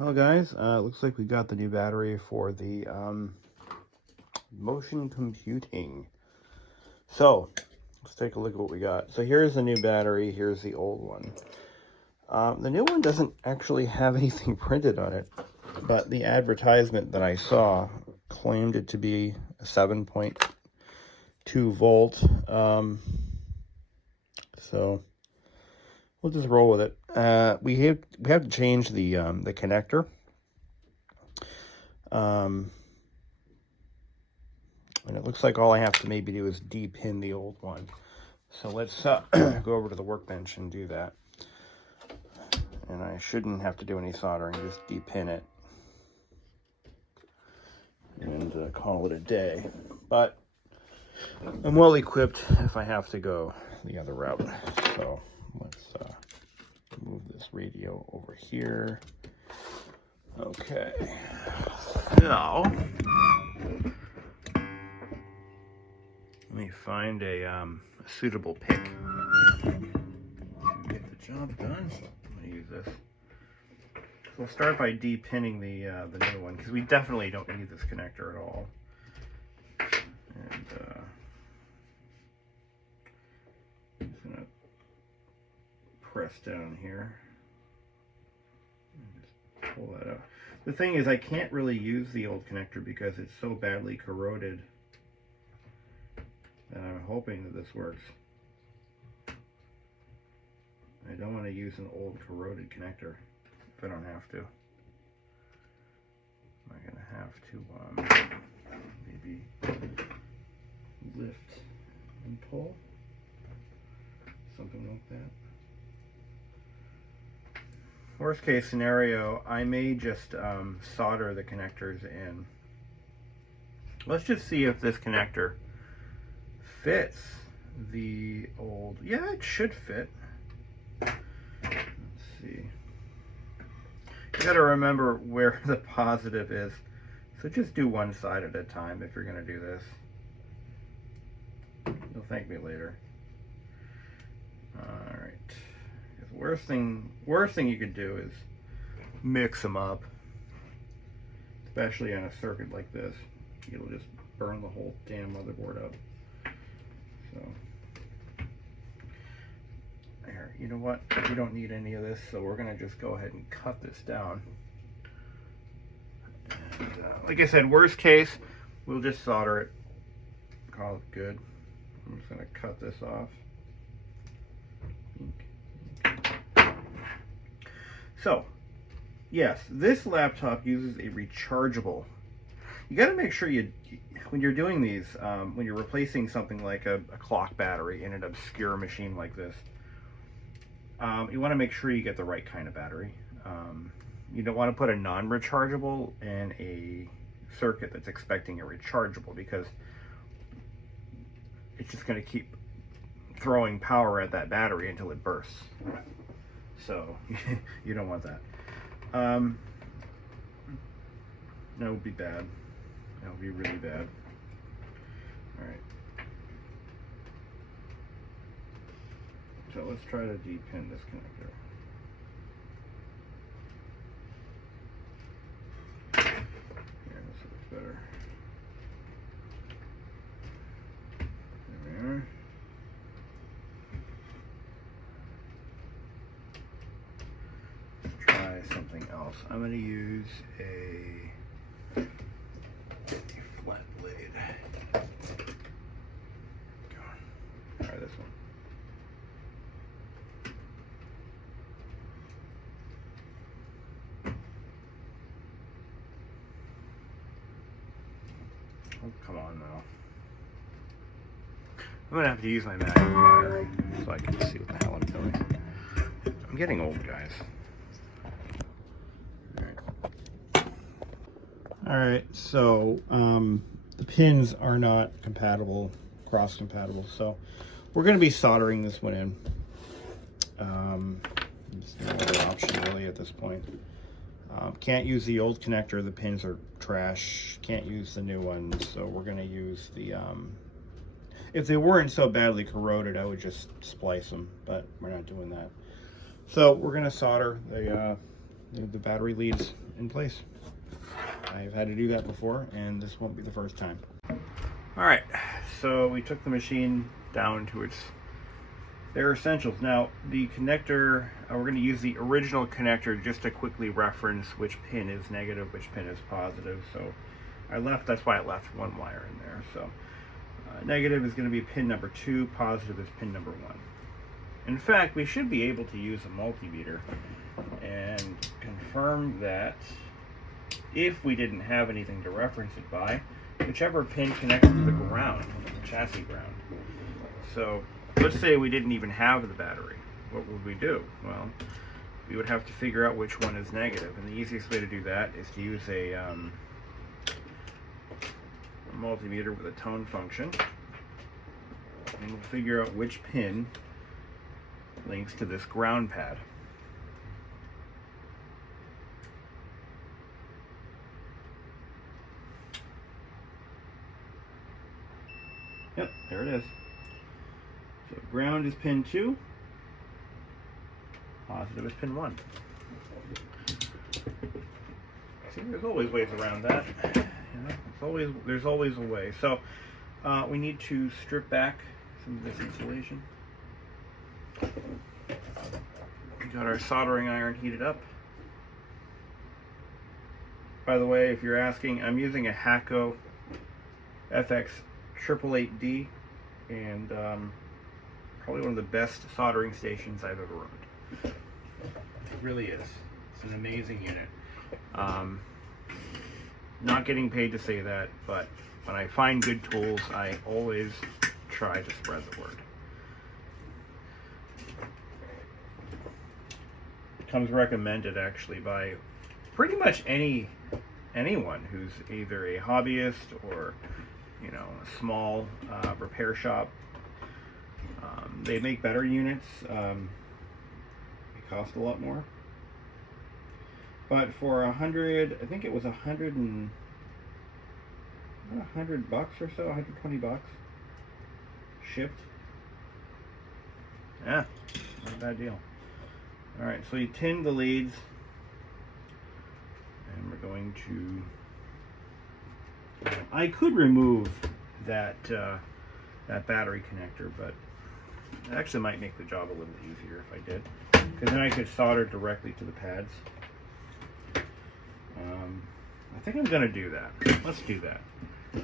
Well, guys, looks like we got the new battery for the motion computing. So let's take a look at what we got. So here's the new battery, here's the old one. The new one doesn't actually have anything printed on it, but the advertisement that I saw claimed it to be a 7.2 volt. So we'll just roll with it. We have to change the connector. And it looks like all I have to maybe do is de-pin the old one. So let's go over to the workbench and do that. And I shouldn't have to do any soldering, just de-pin it. And call it a day. But I'm well equipped if I have to go the other route. So let's move this radio over here. Okay. So let me find a suitable pick. Get the job done. I'm gonna use this. So we'll start by de-pinning the new one, because we definitely don't need this connector at all. And I'm just gonna press down here and just pull that out. The thing is, I can't really use the old connector because it's so badly corroded. And I'm hoping that this works. I don't want to use an old corroded connector if I don't have to. I'm going to have to maybe lift and pull. Something like that. Worst case scenario, I may just solder the connectors in. Let's just see if this connector fits the old. Yeah, it should fit. Let's see. You gotta remember where the positive is. So just do one side at a time if you're gonna do this. You'll thank me later. Alright. Worst thing you could do is mix them up. Especially on a circuit like this. It'll just burn the whole damn motherboard up. So, here, you know what? We don't need any of this, so we're gonna just go ahead and cut this down. And, like I said, worst case, we'll just solder it, call it good. I'm just gonna cut this off. So, yes, this laptop uses a rechargeable. You got to make sure when you're doing these, when you're replacing something like a clock battery in an obscure machine like this, you want to make sure you get the right kind of battery. You don't want to put a non-rechargeable in a circuit that's expecting a rechargeable, because it's just going to keep throwing power at that battery until it bursts. So you don't want that. That would be bad. That would be really bad. All right. So let's try to de-pin this connector. Yeah, this looks better. There we are. Something else. I'm going to use a flat blade. Go on. Try this one. Oh, come on now. I'm going to have to use my magnifier so I can see what the hell I'm doing. I'm getting old, guys. Alright, so the pins are not compatible, cross-compatible, so we're going to be soldering this one in. There's no other option really at this point. Can't use the old connector, the pins are trash. Can't use the new one, so we're going to use the... if they weren't so badly corroded, I would just splice them, but we're not doing that. So we're going to solder the the battery leads in place. I've had to do that before, and this won't be the first time. All right, so we took the machine down to its bare essentials. Now, the connector, we're going to use the original connector just to quickly reference which pin is negative, which pin is positive. So that's why I left one wire in there. So negative is going to be pin number 2, positive is pin number 1. In fact, we should be able to use a multimeter and confirm that if we didn't have anything to reference it by, whichever pin connects to the ground, the chassis ground. So let's say we didn't even have the battery. What would we do? Well, we would have to figure out which one is negative, and the easiest way to do that is to use a multimeter with a tone function, and we'll figure out which pin links to this ground pad. Yep, there it is. So ground is pin 2, positive is pin 1. See, there's always ways around that. There's always a way. So we need to strip back some of this insulation. We got our soldering iron heated up. By the way, if you're asking, I'm using a Hakko FX 888D, and probably one of the best soldering stations I've ever owned. It really is. It's an amazing unit. Not getting paid to say that, but when I find good tools, I always try to spread the word. It comes recommended actually by pretty much anyone who's either a hobbyist or a small repair shop. They make better units. They cost a lot more. But for $100, I think it was $100 bucks or so, $120 shipped. Yeah, not a bad deal. All right, so you tin the leads, and we're going to. I could remove that battery connector, but it actually might make the job a little easier if I did, because then I could solder directly to the pads. I think I'm going to do that. Let's do that.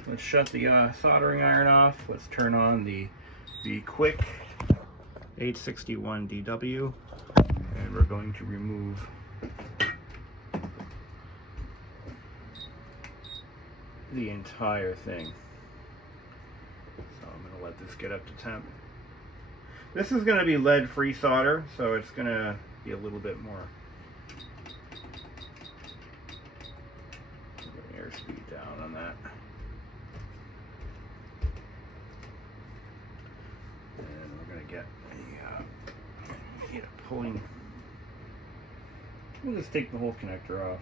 Let's shut the soldering iron off. Let's turn on the quick 861 DW, and we're going to remove the entire thing. So I'm going to let this get up to temp. This is going to be lead-free solder, so it's going to be a little bit more. Airspeed down on that. And we're going to get a pulling. We'll just take the whole connector off.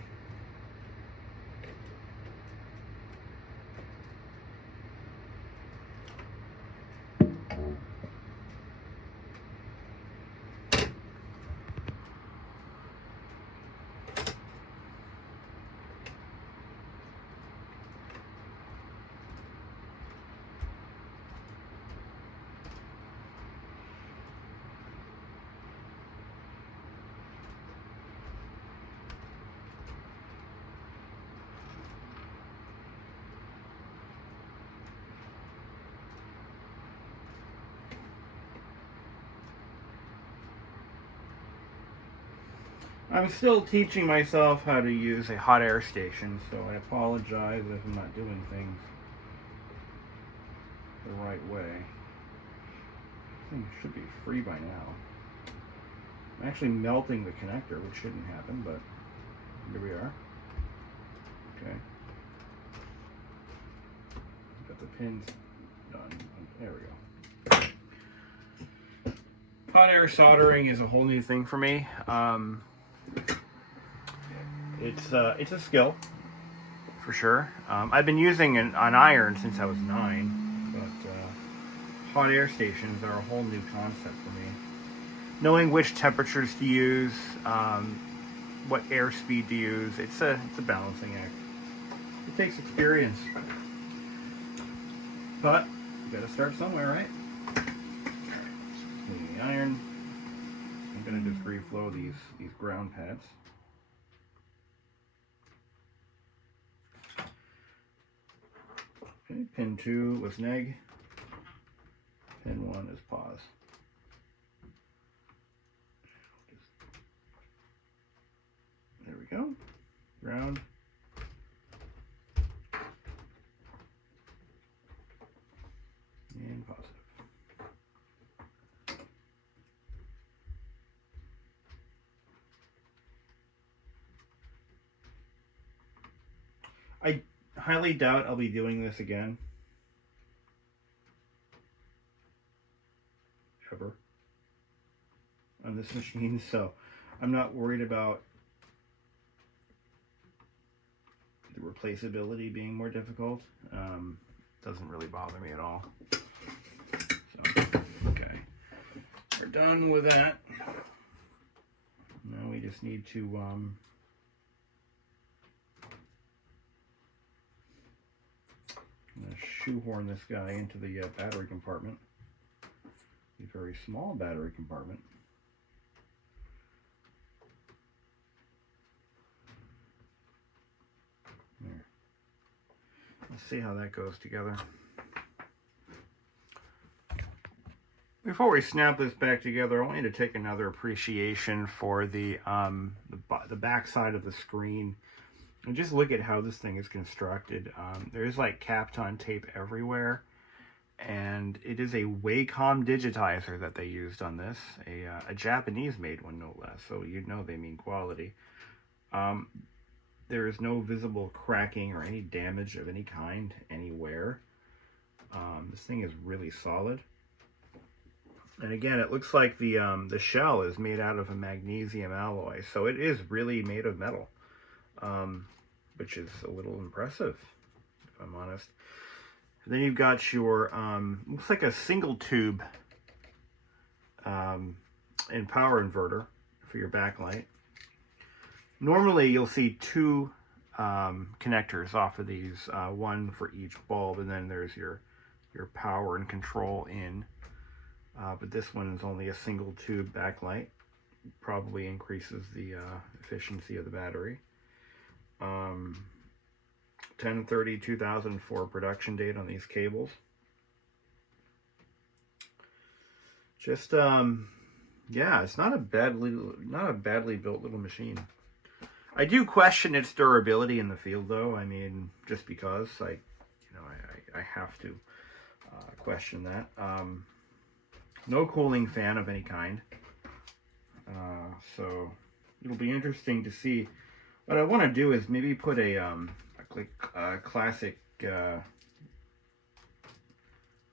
I'm still teaching myself how to use a hot air station, so I apologize if I'm not doing things the right way. This thing should be free by now. I'm actually melting the connector, which shouldn't happen, but here we are. Okay. Got the pins done. There we go. Hot air soldering is a whole new thing for me. It's a skill, for sure. I've been using an iron since I was 9, but hot air stations are a whole new concept for me. Knowing which temperatures to use, what airspeed to use. It's a balancing act. It takes experience, but you got to start somewhere, right? The iron. I'm going to just reflow these ground pads. Okay, pin 2 was neg. Pin 1 is pause. There we go. Ground. And positive. I highly doubt I'll be doing this again. Ever. On this machine, so I'm not worried about the replaceability being more difficult. Doesn't really bother me at all. So, okay. We're done with that. Now we just need to I'm going to shoehorn this guy into the battery compartment. A very small battery compartment. There. Let's see how that goes together. Before we snap this back together, I want you to take another appreciation for the back side of the screen. And just look at how this thing is constructed. There's like Kapton tape everywhere. And it is a Wacom digitizer that they used on this. A Japanese made one, no less. So you know they mean quality. There is no visible cracking or any damage of any kind anywhere. This thing is really solid. And again, it looks like the shell is made out of a magnesium alloy. So it is really made of metal. Which is a little impressive, if I'm honest. And then you've got your, looks like a single tube and power inverter for your backlight. Normally you'll see two connectors off of these, one for each bulb, and then there's your power and control in. But this one is only a single tube backlight. Probably increases the efficiency of the battery. 10/30/2004 production date on these cables. Just yeah, it's not a badly built little machine. I do question its durability in the field, though. I mean, just because I have to question that. No cooling fan of any kind, so it'll be interesting to see. What I want to do is maybe put a classic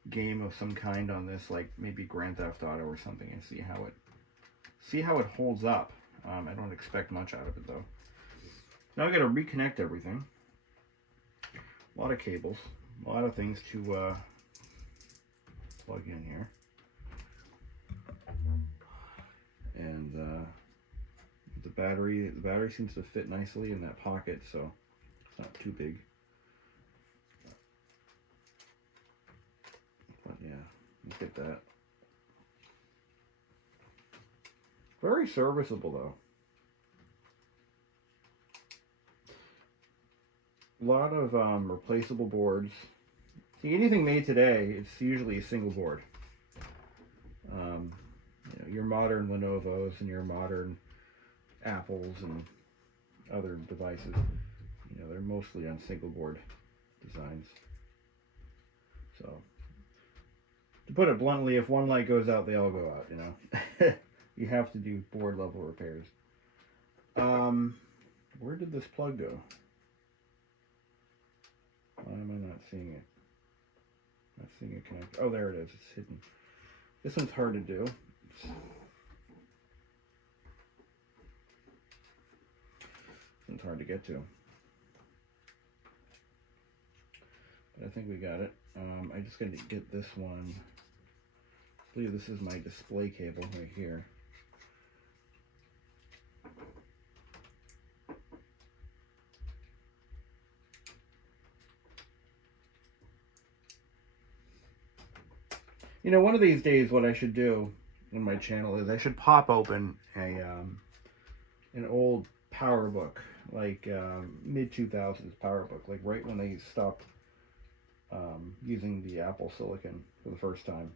game of some kind on this, like maybe Grand Theft Auto or something, and see how it holds up. I don't expect much out of it though. Now I got to reconnect everything. A lot of cables, a lot of things to plug in here, and the battery seems to fit nicely in that pocket, so it's not too big. But yeah, look at that. Very serviceable though. A lot of replaceable boards. See, anything made today, it's usually a single board. Your modern Lenovo's and your modern Apples and other devices, they're mostly on single board designs. So, to put it bluntly, if one light goes out, they all go out, You have to do board level repairs. Where did this plug go? Why am I not seeing it? Not seeing it connect. Oh, there it is. It's hidden. This one's hard to do. It's hard to get to. But I think we got it. I just got to get this one. I believe this is my display cable right here. You know, one of these days, what I should do in my channel is I should pop open an old power book, like mid 2000s power book, like right when they stopped using the Apple Silicon for the first time,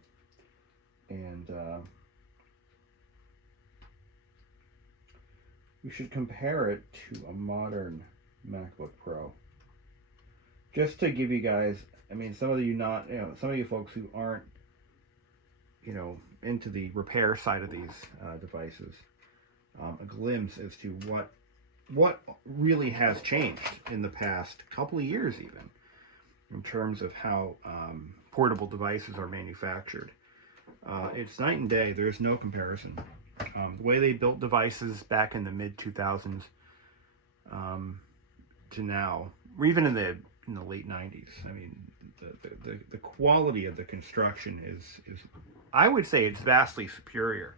and we should compare it to a modern MacBook Pro, just to give you guys. I mean, some of you some of you folks who aren't, into the repair side of these devices, a glimpse as to what really has changed in the past couple of years, even in terms of how portable devices are manufactured. It's night and day. There's no comparison. The way they built devices back in the mid 2000s to now, or even in the late 90s. I mean, the quality of the construction is I would say it's vastly superior.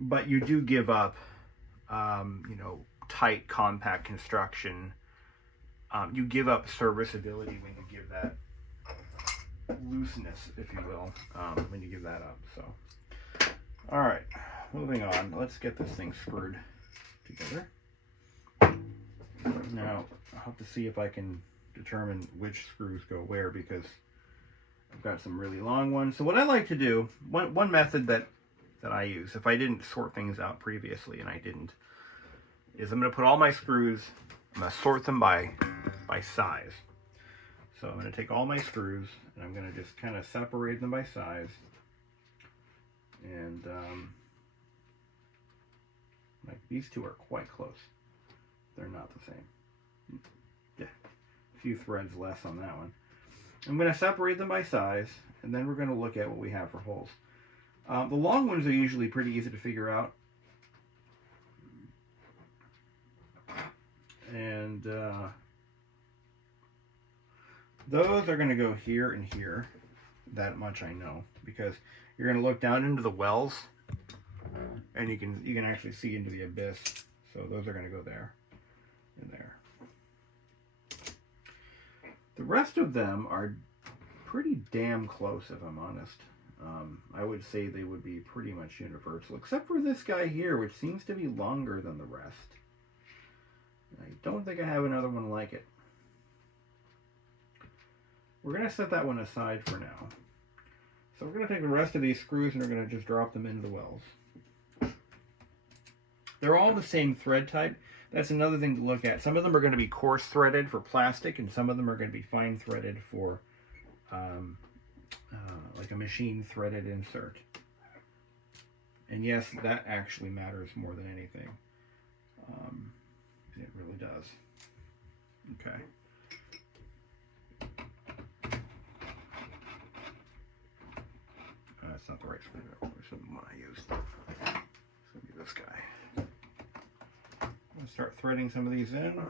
But you do give up, tight, compact construction. You give up serviceability when you give that looseness, if you will, when you give that up. So, all right, moving on. Let's get this thing screwed together. Now, I'll have to see if I can determine which screws go where, because I've got some really long ones. So what I like to do, one method that I use, if I didn't sort things out previously, and I didn't, is I'm going to put all my screws, I'm going to sort them by size. So I'm going to take all my screws, and I'm going to just kind of separate them by size. And like these two are quite close. They're not the same. Yeah, a few threads less on that one. I'm going to separate them by size, and then we're going to look at what we have for holes. The long ones are usually pretty easy to figure out. And those are going to go here and here. That much I know, because you're going to look down into the wells, and you can actually see into the abyss. So those are going to go there and there. The rest of them are pretty damn close, if I'm honest. I would say they would be pretty much universal, except for this guy here, which seems to be longer than the rest. I don't think I have another one like it. We're going to set that one aside for now. So we're going to take the rest of these screws and we're going to just drop them into the wells. They're all the same thread type. That's another thing to look at. Some of them are going to be coarse threaded for plastic, and some of them are going to be fine threaded for like a machine threaded insert. And yes, that actually matters more than anything. It really does. Okay. That's not the right screw. There's the one I used. It's going to be this guy. I'm going to start threading some of these in.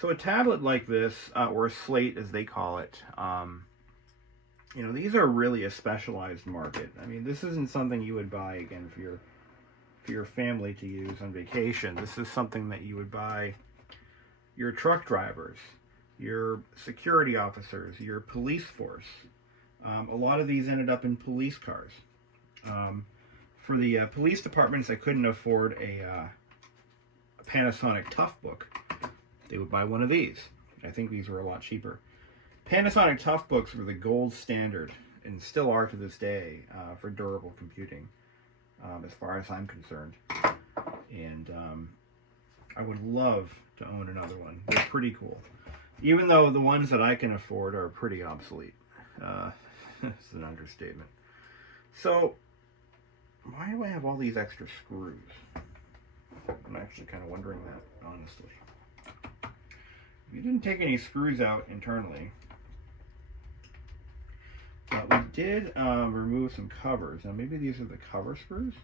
So a tablet like this, or a slate as they call it, these are really a specialized market. I mean, this isn't something you would buy, again, for your family to use on vacation. This is something that you would buy your truck drivers, your security officers, your police force. A lot of these ended up in police cars. For the police departments that couldn't afford a Panasonic Toughbook, they would buy one of these. I think these were a lot cheaper. Panasonic Toughbooks were the gold standard, and still are to this day, for durable computing, as far as I'm concerned. And I would love to own another one. They're pretty cool. Even though the ones that I can afford are pretty obsolete. It's an understatement. So, why do I have all these extra screws? I'm actually kind of wondering that, honestly. We didn't take any screws out internally, but we did remove some covers. Now maybe these are the cover screws?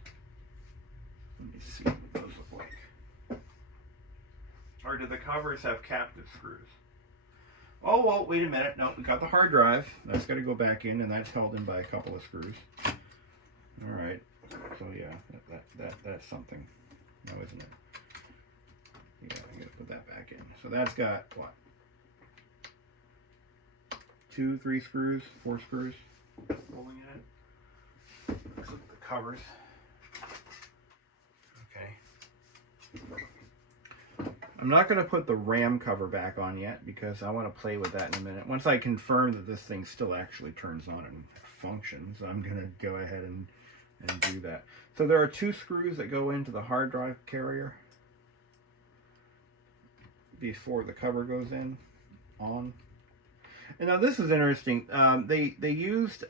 Let me see what those look like. Or do the covers have captive screws? Oh, well, wait a minute. No, we got the hard drive. That's got to go back in, and that's held in by a couple of screws. All right. So yeah, that's something. No, isn't it? Yeah, I gotta put that back in. So that's got what? 2, 3 screws, 4 screws holding it in. Looks like the covers. Okay. I'm not going to put the RAM cover back on yet because I want to play with that in a minute. Once I confirm that this thing still actually turns on and functions, I'm going to go ahead and do that. So there are 2 screws that go into the hard drive carrier before the cover goes in on. And now this is interesting. They used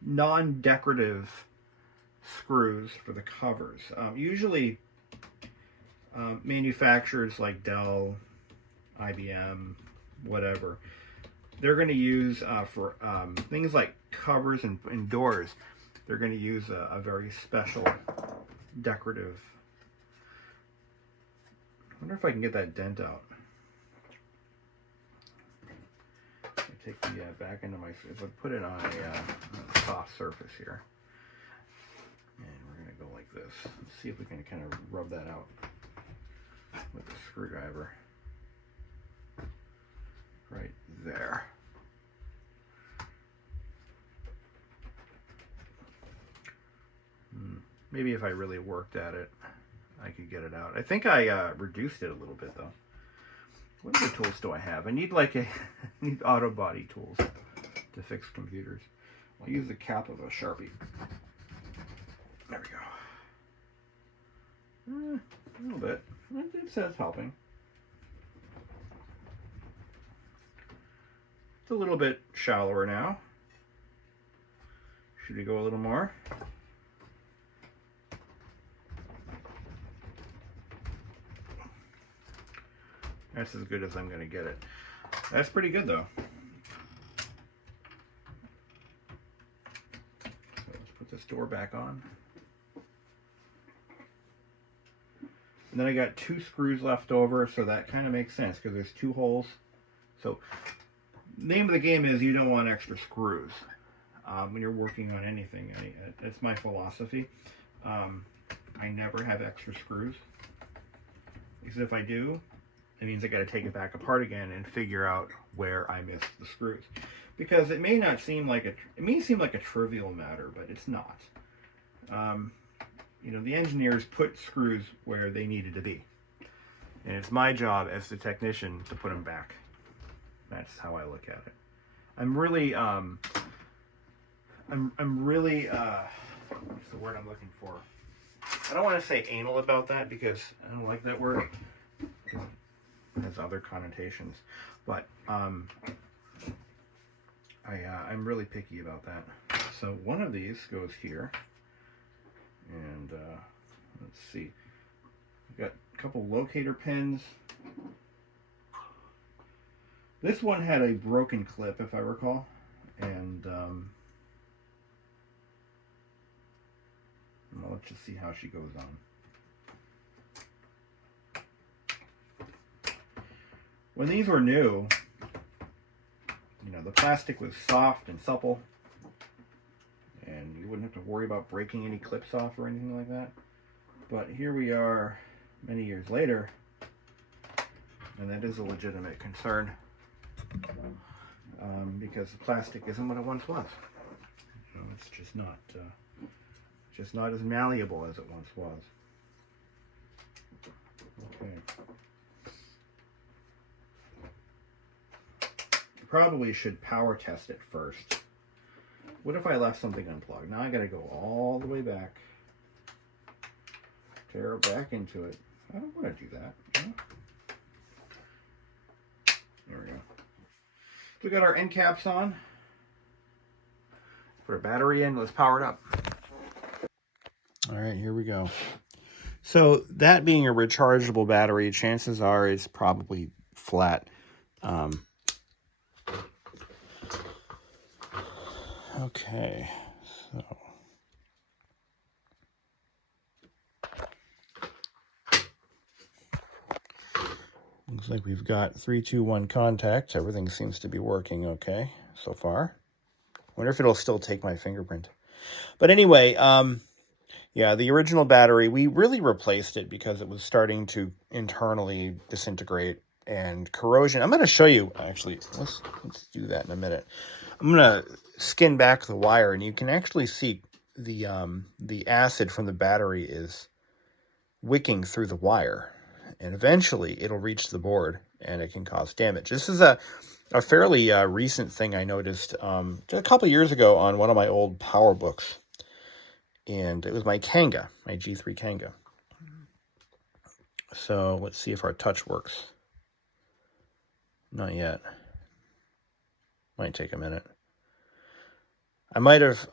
non-decorative screws for the covers. Usually manufacturers like Dell, IBM, whatever, they're going to use for things like covers and doors, they're going to use a very special decorative. I wonder if I can get that dent out. I take the back end of my, if I put it on a soft surface here, and we're going to go like this. Let's see if we can kind of rub that out with the screwdriver right there. Maybe if I really worked at it, I could get it out. I think I reduced it a little bit though. What other tools do I have? I need like I need auto body tools to fix computers. I'll use the cap of a Sharpie. There we go. A little bit. It says helping. It's a little bit shallower now. Should we go a little more? That's as good as I'm going to get it. That's pretty good though. So let's put this door back on. And then I got 2 screws left over, so that kind of makes sense because there's 2 holes. So name of the game is you don't want extra screws when you're working on anything. That's my philosophy. I never have extra screws, because if I do, it means I got to take it back apart again and figure out where I missed the screws. Because it may not seem like it may seem like a trivial matter, but it's not. You know, the engineers put screws where they needed to be, and it's my job as the technician to put them back. That's how I look at it. I'm really what's the word I'm looking for? I don't want to say anal about that because I don't like that word. It has other connotations, but I'm really picky about that. So one of these goes here. And let's see, we've got a couple locator pins. This one had a broken clip, if I recall, and well, let's just see how she goes on. When these were new, you know, the plastic was soft and supple, and you wouldn't have to worry about breaking any clips off or anything like that. But here we are many years later, and that is a legitimate concern, because the plastic isn't what it once was. You know, it's just not as malleable as it once was. Okay. You probably should power test it first. What if I left something unplugged? Now I gotta go all the way back, tear it back into it. I don't want to do that. No. There we go. So we got our end caps on. Put our battery in. Let's power it up. All right, here we go. So that being a rechargeable battery, chances are it's probably flat. Okay, so looks like we've got 3, 2, 1 contacts. Everything seems to be working okay so far. Wonder if it'll still take my fingerprint. But anyway, yeah, the original battery, we really replaced it because it was starting to internally disintegrate and corrosion. I'm going to show you, actually, let's do that in a minute. I'm going to skin back the wire, and you can actually see the acid from the battery is wicking through the wire, and eventually it'll reach the board and it can cause damage. This is a fairly recent thing I noticed just a couple years ago on one of my old power books. And it was my Kanga, my G3 Kanga. So let's see if our touch works. Not yet. Might take a minute. I might have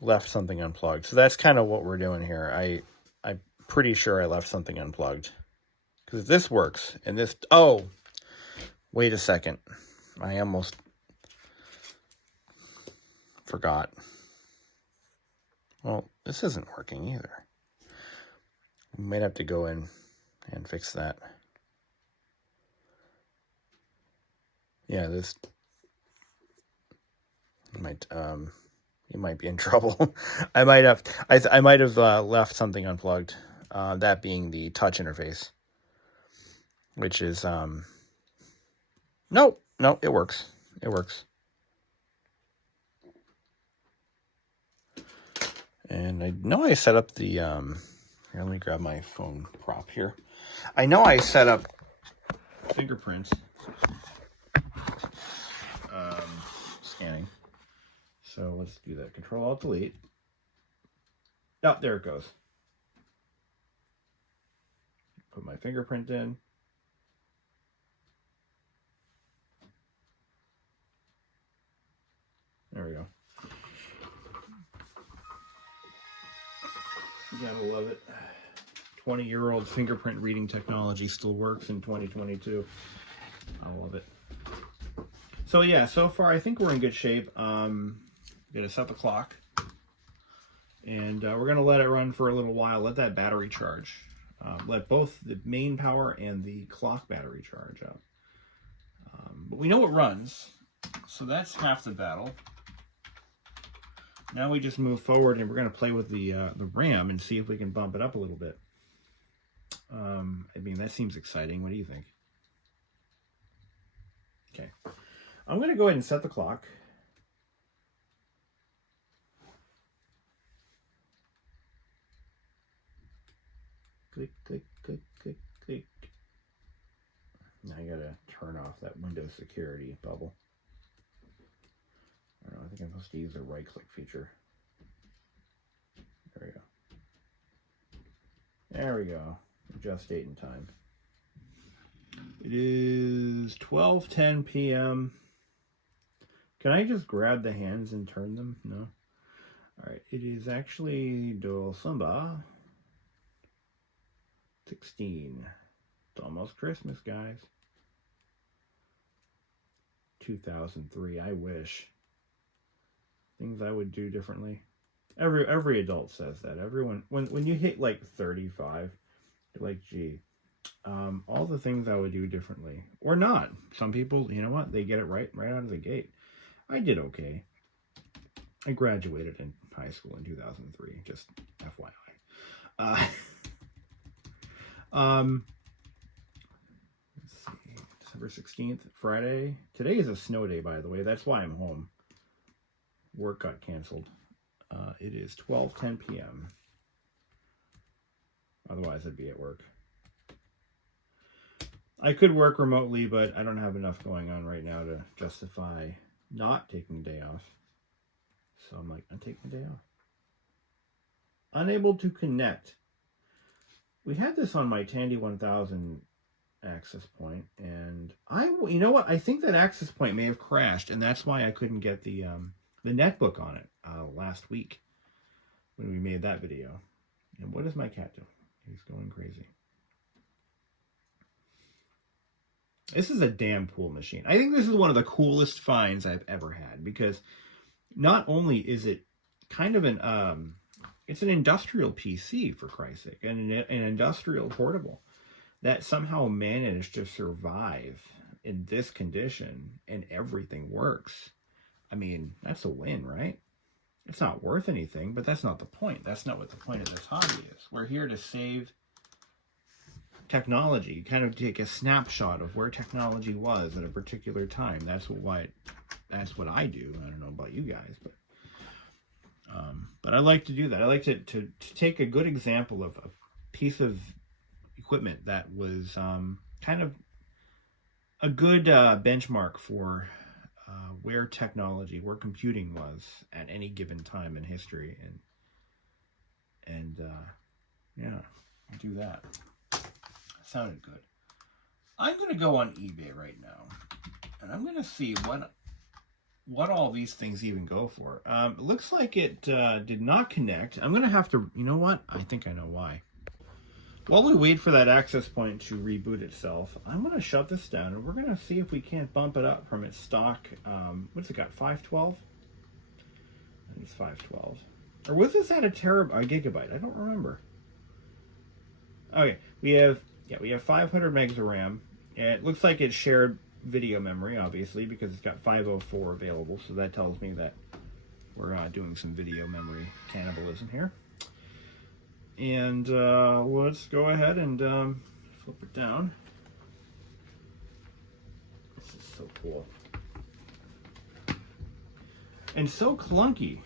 left something unplugged. So that's kind of what we're doing here. I'm pretty sure I left something unplugged. Because if this works, and this... Oh! Wait a second. I almost forgot. Well, this isn't working either. We might have to go in and fix that. Yeah, this might you might be in trouble. I might have left something unplugged. That being the touch interface, which is no, it works. It works. And I know I set up the here, let me grab my phone prop here. I know I set up fingerprints scanning. So let's do that. Control-Alt-Delete. Oh, there it goes. Put my fingerprint in. There we go. You gotta love it. 20-year-old fingerprint reading technology still works in 2022. I love it. So yeah, so far I think we're in good shape. Gonna set the clock, and we're gonna let it run for a little while. Let that battery charge. Let both the main power and the clock battery charge up. But we know it runs, so that's half the battle. Now we just move forward, and we're gonna play with the RAM and see if we can bump it up a little bit. I mean, that seems exciting. What do you think? Okay, I'm gonna go ahead and set the clock. Click, click, click, click, click. Now I gotta turn off that Windows security bubble. I don't know, I think I'm supposed to use the right click feature. There we go. There we go. Adjust date and time. It is 12:10 p.m. Can I just grab the hands and turn them? No. All right. It is actually December 16. It's almost Christmas, guys. 2003. I wish. Things I would do differently. Every adult says that. Everyone, when you hit like 35, you're like, gee, all the things I would do differently, or not. Some people, you know what, they get it right out of the gate. I did okay. I graduated in high school in 2003. Just FYI. Let's see, December 16th, Friday. Today is a snow day, by the way. That's why I'm home. Work got canceled. It is 12:10 p.m. Otherwise, I'd be at work. I could work remotely, but I don't have enough going on right now to justify not taking a day off. So I'm like, I'm taking a day off. Unable to connect. We had this on my Tandy 1000 access point, and you know what? I think that access point may have crashed, and that's why I couldn't get the netbook on it last week when we made that video. And what is my cat doing? He's going crazy. This is a damn cool machine. I think this is one of the coolest finds I've ever had, because not only is it kind of an it's an industrial PC, for Christ's sake, and an industrial portable that somehow managed to survive in this condition, and everything works. I mean, that's a win, right? It's not worth anything, but that's not the point. That's not what the point of this hobby is. We're here to save technology, kind of take a snapshot of where technology was at a particular time. That's what I do. I don't know about you guys, but I like to do that. I like to take a good example of a piece of equipment that was kind of a good benchmark for where computing was at any given time in history, and yeah, I'll do that. Sounded good. I'm going to go on eBay right now, and I'm going to see what all these things even go for. It looks like it did not connect. I'm going to have to, you know what? I think I know why. While we wait for that access point to reboot itself, I'm going to shut this down, and we're going to see if we can't bump it up from its stock, what's it got, 512? I think it's 512. Or was this at a gigabyte? I don't remember. Okay, we have 500 megs of RAM, and it looks like it's shared video memory, obviously, because it's got 504 available, so that tells me that we're doing some video memory cannibalism here. And let's go ahead and flip it down. This is so cool. And so clunky.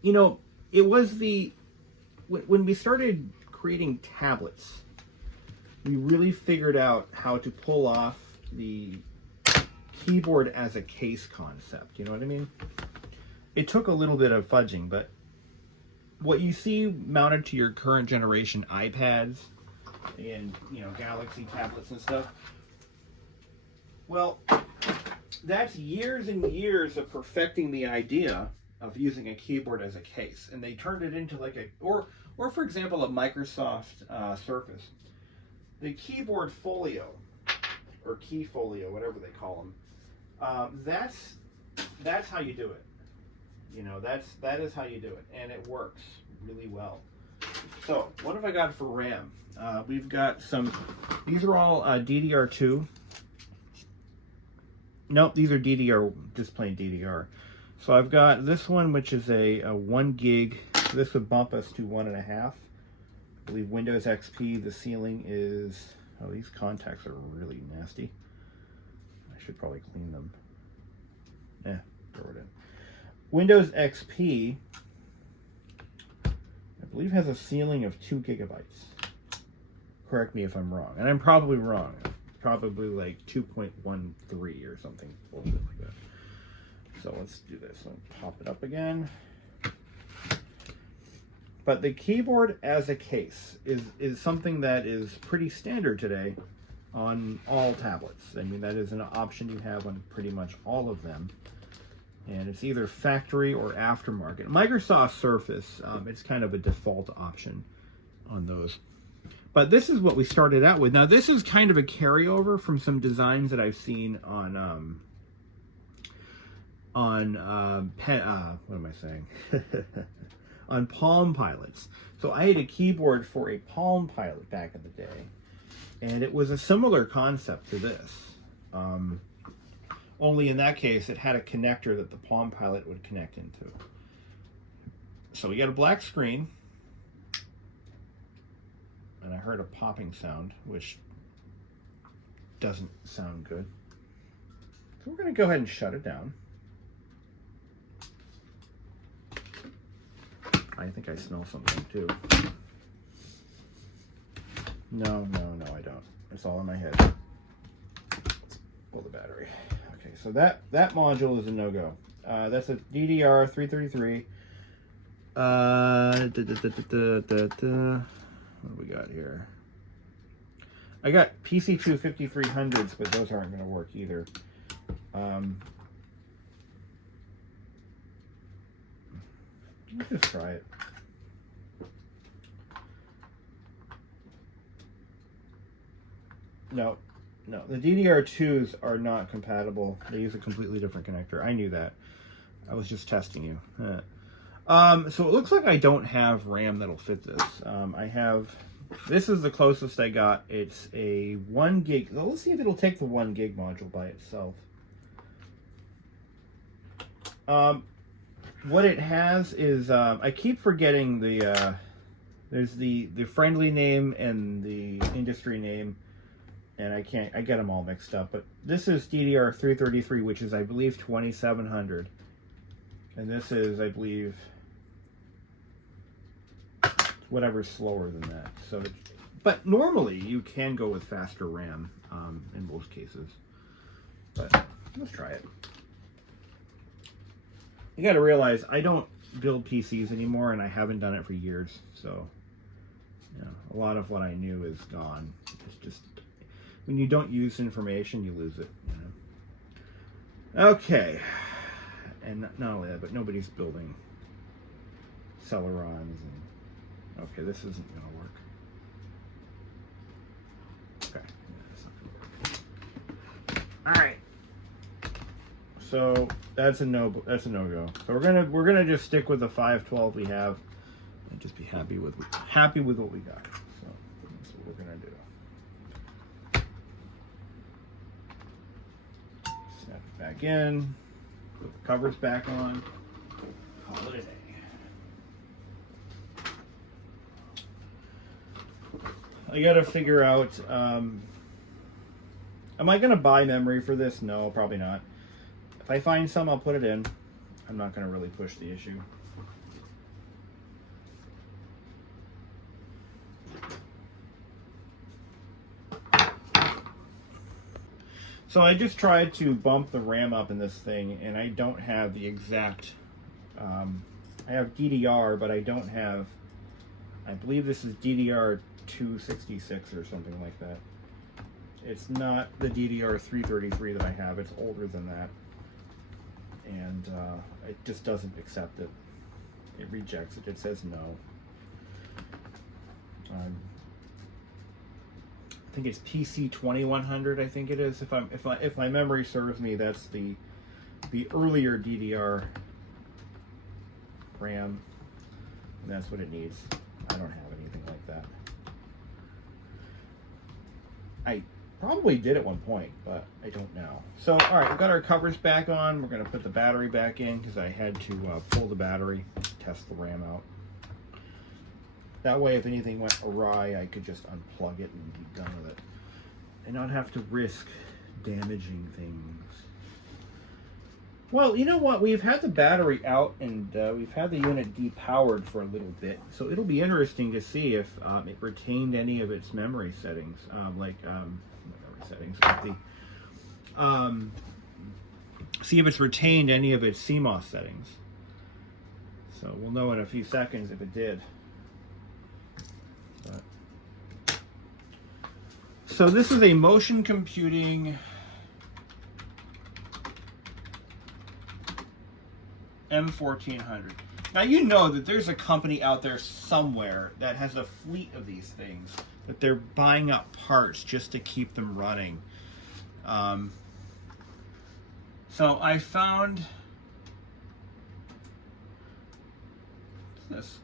You know, it was when we started creating tablets, we really figured out how to pull off the keyboard as a case concept. You know what I mean? It took a little bit of fudging, but what you see mounted to your current generation iPads and, you know, Galaxy tablets and stuff, well, that's years and years of perfecting the idea of using a keyboard as a case, and they turned it into like or for example, a Microsoft Surface. The keyboard folio, or key folio, whatever they call them, that's how you do it. You know, that is how you do it, and it works really well. So, what have I got for RAM? We've got these are all DDR2. Nope, these are DDR, just plain DDR. So I've got this one, which is a 1 gig. This would bump us to 1.5. I believe Windows XP, the ceiling is, oh, these contacts are really nasty. I should probably clean them. Throw it in. Windows XP, I believe, has a ceiling of 2 gigabytes. Correct me if I'm wrong. And I'm probably wrong. Probably like 2.13 or something bullshit like that. So let's do this. I'll pop it up again. But the keyboard as a case is something that is pretty standard today on all tablets. I mean, that is an option you have on pretty much all of them. And it's either factory or aftermarket. Microsoft Surface, it's kind of a default option on those. But this is what we started out with. Now, this is kind of a carryover from some designs that I've seen on what am I saying? on Palm Pilots. So I had a keyboard for a Palm Pilot back in the day, and it was a similar concept to this. Only in that case, it had a connector that the Palm Pilot would connect into. So we got a black screen, and I heard a popping sound, which doesn't sound good. So we're going to go ahead and shut it down. I think I smell something too. No, I don't. It's all in my head. Let's pull the battery. Okay, so that module is a no-go. That's a DDR 333. What do we got here? I got PC2 5300s, but those aren't going to work either. Let's just try it. No, the DDR2s are not compatible. They use a completely different connector. I knew that. I was just testing you. So it looks like I don't have RAM that'll fit this. This is the closest I got. It's a 1 gig. Let's see if it'll take the 1 gig module by itself. what it has is, I keep forgetting there's the friendly name and the industry name, and I get them all mixed up. But this is DDR333, which is, I believe, 2700, and this is, I believe, whatever's slower than that. So, but normally you can go with faster RAM in most cases. But let's try it. You got to realize I don't build PCs anymore, and I haven't done it for years. So, you know, a lot of what I knew is gone. It's just when you don't use information, you lose it. You know? Okay, and not only that, but nobody's building Celerons. And okay, this isn't going to work. Okay, that's not going to work. All right. So that's a no go. So we're gonna just stick with the 512 we have and just be happy with what we got. So that's what we're gonna do. Snap it back in, put the covers back on, call it a day. I gotta figure out, am I gonna buy memory for this? No, probably not. If I find some, I'll put it in. I'm not going to really push the issue. So I just tried to bump the RAM up in this thing, and I don't have the exact... I have DDR, but I don't have... I believe this is DDR 266 or something like that. It's not the DDR 333 that I have. It's older than that. And it just doesn't accept it. It rejects it. It says no. I think it's PC 2100. I think it is. If my memory serves me, that's the earlier DDR RAM, and that's what it needs. I don't have anything like that. I probably did at one point, but I don't now. So, all right, we've got our covers back on. We're going to put the battery back in because I had to pull the battery, test the RAM out. That way, if anything went awry, I could just unplug it and be done with it, and not have to risk damaging things. Well, you know what? We've had the battery out, and we've had the unit depowered for a little bit, so it'll be interesting to see if it retained any of its memory settings, see if it's retained any of its CMOS settings. So we'll know in a few seconds if it did. So this is a motion computing M1400. Now you know that there's a company out there somewhere that has a fleet of these things that they're buying up parts just to keep them running. So I found this.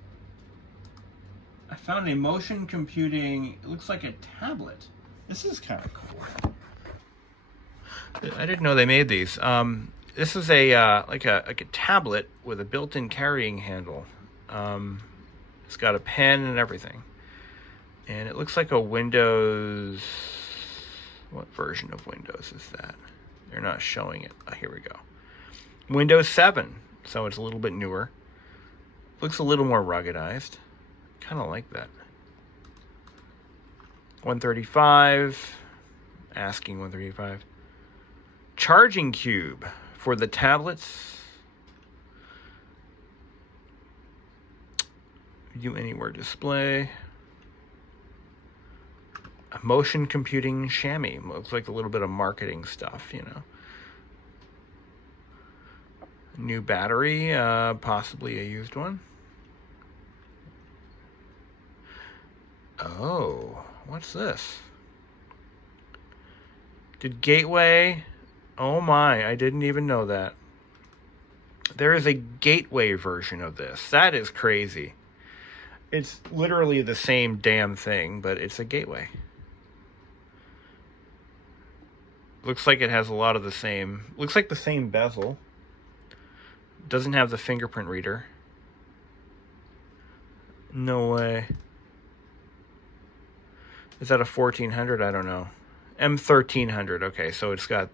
I found a motion computing. It looks like a tablet. This is kind of cool. I didn't know they made these. This is a like a tablet with a built-in carrying handle. It's got a pen and everything, and it looks like a Windows. What version of Windows is that? They're not showing it. Oh, here we go. Windows 7, so it's a little bit newer. Looks a little more ruggedized. Kind of like that. 135. Asking 135. Charging cube for the tablets. View anywhere display. A motion computing chamois. Looks like a little bit of marketing stuff, you know. New battery, possibly a used one. Oh, what's this? Did Gateway... Oh my, I didn't even know that. There is a Gateway version of this. That is crazy. It's literally the same damn thing, but it's a Gateway. Looks like it has a lot of the same... Looks like the same bezel. Doesn't have the fingerprint reader. No way. Is that a 1400? I don't know. M1300. Okay, so it's got...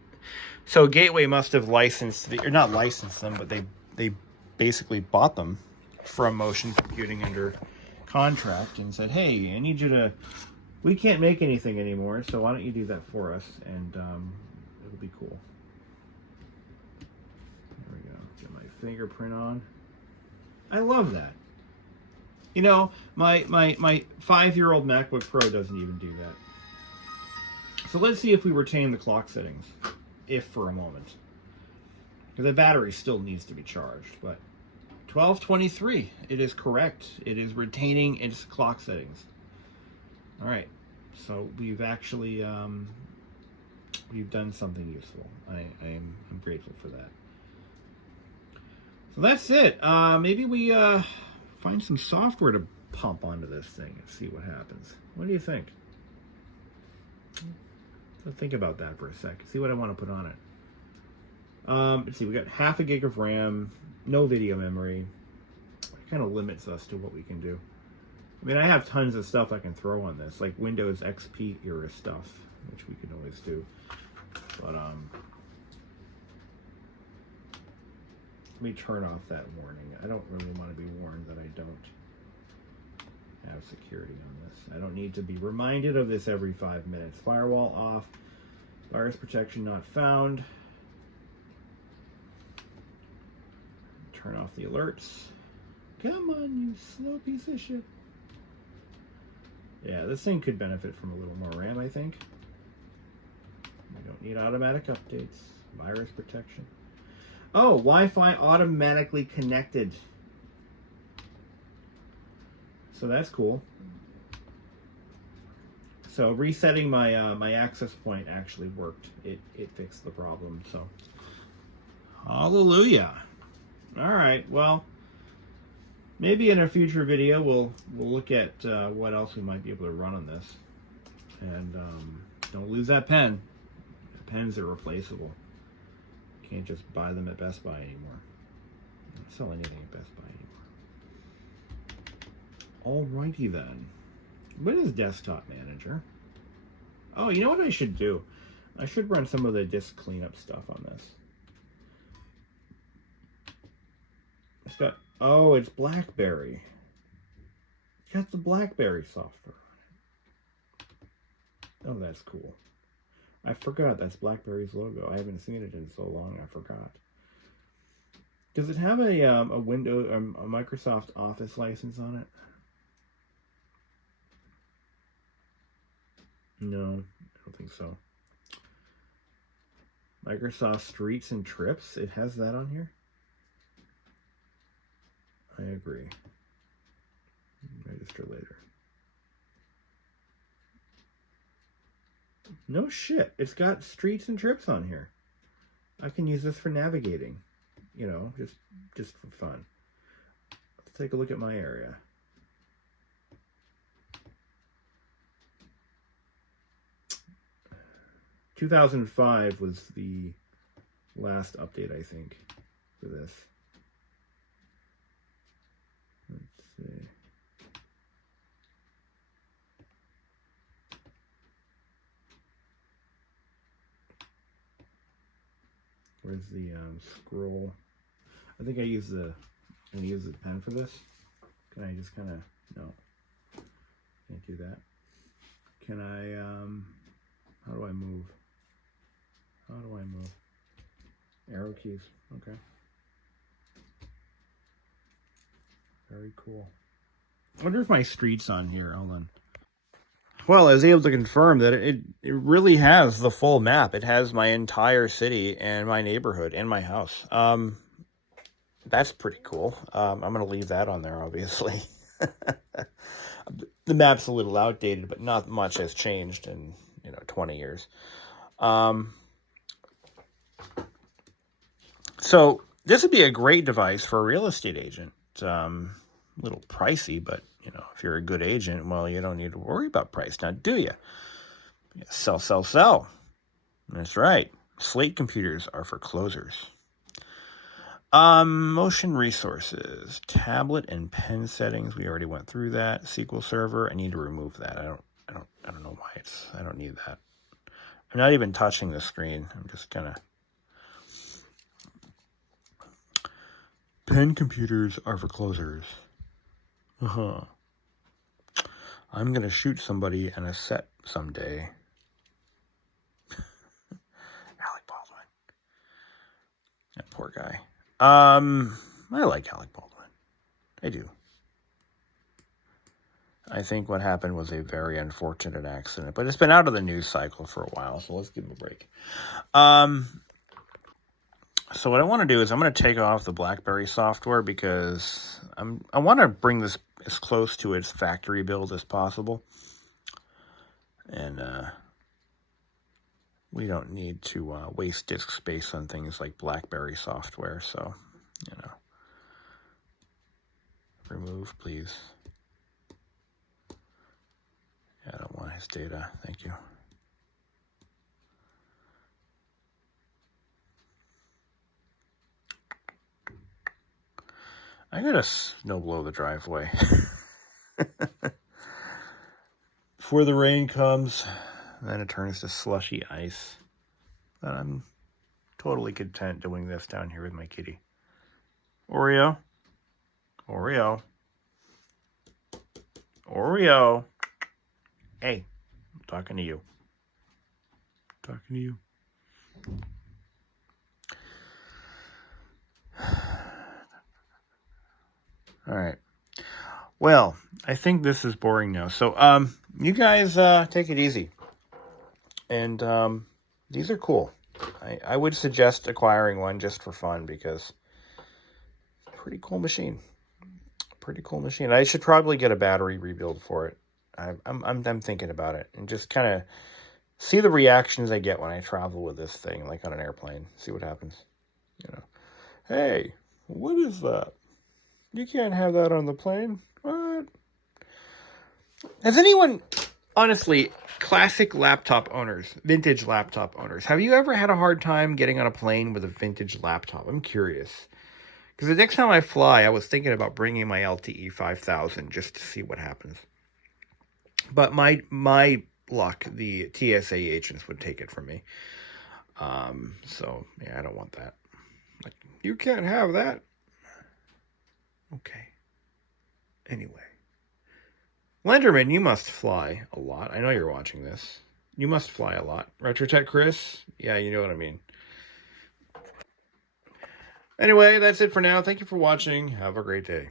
So Gateway must have licensed... or not licensed them, but they basically bought them from Motion Computing under contract and said, hey, I need you to... We can't make anything anymore, so why don't you do that for us? And it'll be cool. There we go. Get my fingerprint on. I love that. You know, my 5-year-old MacBook Pro doesn't even do that. So let's see if we retain the clock settings, if for a moment. Because the battery still needs to be charged, but 12:23, it is correct. It is retaining its clock settings. All right, so we've actually we've done something useful. I'm grateful for that. So that's it. Maybe we find some software to pump onto this thing and see what happens. What do you think? So think about that for a sec. See what I want to put on it. Let's see. We got 0.5 gig of RAM, no video memory. It kind of limits us to what we can do. I mean, I have tons of stuff I can throw on this, like Windows XP era stuff, which we can always do. But let me turn off that warning. I don't really want to be warned that I don't have security on this. I don't need to be reminded of this every 5 minutes. Firewall off. Virus protection not found. Turn off the alerts. Come on, you slow piece of shit. Yeah, this thing could benefit from a little more RAM, I think. We don't need automatic updates. Virus protection. Oh, Wi-Fi automatically connected. So that's cool. So resetting my my access point actually worked. It fixed the problem. So hallelujah. All right. Well, maybe in a future video we'll look at what else we might be able to run on this. And don't lose that pen. The pens are replaceable. Can't just buy them at Best Buy anymore. Don't sell anything at Best Buy anymore. Alrighty then. What is Desktop Manager? Oh, you know what I should do? I should run some of the disk cleanup stuff on this. It's got, oh, it's BlackBerry. It's got the BlackBerry software on it. Oh, that's cool. I forgot that's BlackBerry's logo. I haven't seen it in so long. I forgot. Does it have a Windows, a Microsoft Office license on it? No, I don't think so. Microsoft Streets and Trips. It has that on here. I agree. Register later. No shit. It's got Streets and Trips on here. I can use this for navigating. You know, just for fun. Let's take a look at my area. ...2005 was the last update, I think, for this. Let's see. Where's the scroll? I think I use the pen for this. Can I just kind of, no, can't do that. Can I, how do I move? How do I move? Arrow keys, okay. Very cool. I wonder if my street's on here, hold on. Well, I was able to confirm that it really has the full map. It has my entire city and my neighborhood and my house. That's pretty cool. I'm going to leave that on there, obviously. The map's a little outdated, but not much has changed in, 20 years. So this would be a great device for a real estate agent. A little pricey, but if you're a good agent, well, you don't need to worry about price now, do you? Sell, sell, sell. That's right. Slate computers are for closers. Motion resources, tablet and pen settings. We already went through that. SQL Server. I need to remove that. I don't know why I don't need that. I'm not even touching the screen. I'm just gonna. Pen computers are for closers. I'm gonna shoot somebody in a set someday. Alec Baldwin. That poor guy. I like Alec Baldwin. I do. I think what happened was a very unfortunate accident, but it's been out of the news cycle for a while, so let's give him a break. So what I want to do is I'm going to take off the BlackBerry software because I want to bring this as close to its factory build as possible. And we don't need to waste disk space on things like BlackBerry software, so, you know. Remove, please. Yeah, I don't want his data. Thank you. I gotta snow blow the driveway. Before the rain comes, then it turns to slushy ice. But I'm totally content doing this down here with my kitty. Oreo. Oreo. Oreo. Hey, I'm talking to you. Talking to you. All right. Well, I think this is boring now. So, you guys take it easy. And these are cool. I would suggest acquiring one just for fun because it's a pretty cool machine. Pretty cool machine. I should probably get a battery rebuild for it. I'm thinking about it and just kind of see the reactions I get when I travel with this thing, like on an airplane. See what happens. You know, hey, what is that? You can't have that on the plane. What? Has anyone, honestly, classic laptop owners, vintage laptop owners, have you ever had a hard time getting on a plane with a vintage laptop? I'm curious. Because the next time I fly, I was thinking about bringing my LTE 5000 just to see what happens. But my luck, the TSA agents would take it from me. So, yeah, I don't want that. Like, you can't have that. Okay. Anyway. Lenderman, you must fly a lot. I know you're watching this. You must fly a lot. RetroTech Chris? Yeah, you know what I mean. Anyway, that's it for now. Thank you for watching. Have a great day.